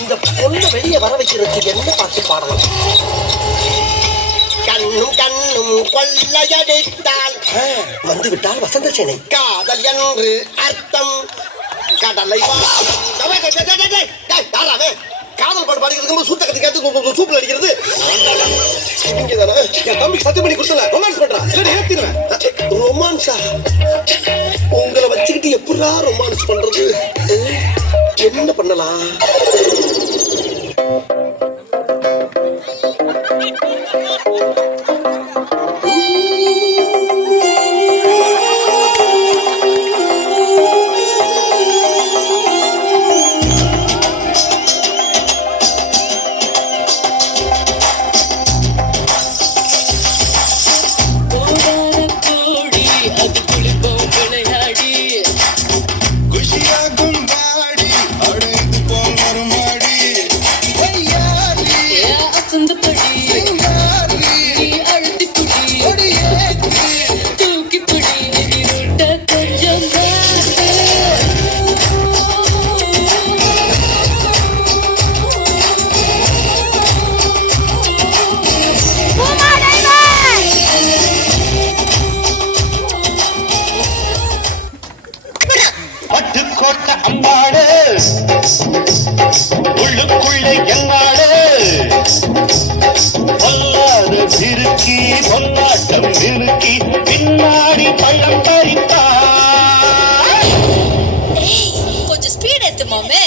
இந்த பொண்ணை வெளியே வர வைக்கிறதுக்கு என்ன பாட்டு பாடலாம்? கண்ணும் கண்ணும் கொள்ளையடித்தால் வந்து விட்டால் வசந்த சேனை காதல் என்று அர்த்தம். கடலை காதல் பாட்டு பாடிக்கிறது சூத்த கட்டி கேட்டு சூப்பில் அடிக்கிறது. என் தம்பி சத்தியம் பண்ணி கொடுத்தல ரொமான்ஸ் பண்றான். ஏத்திடுவேன். ரொமான்ஸா? உங்களை வச்சுக்கிட்டு எப்படா ரொமான்ஸ் பண்றது? என்ன பண்ணலாம்? அம்பாடு உள்ளுக்குள்ளே எங்காடு பொல்லாத சிறுக்கி பொன்னாட்டம் நிறுக்கி பின்னாடி பள்ளம் பறிப்பா. கொஞ்சம் ஸ்பீட் ஏத்து மாமே.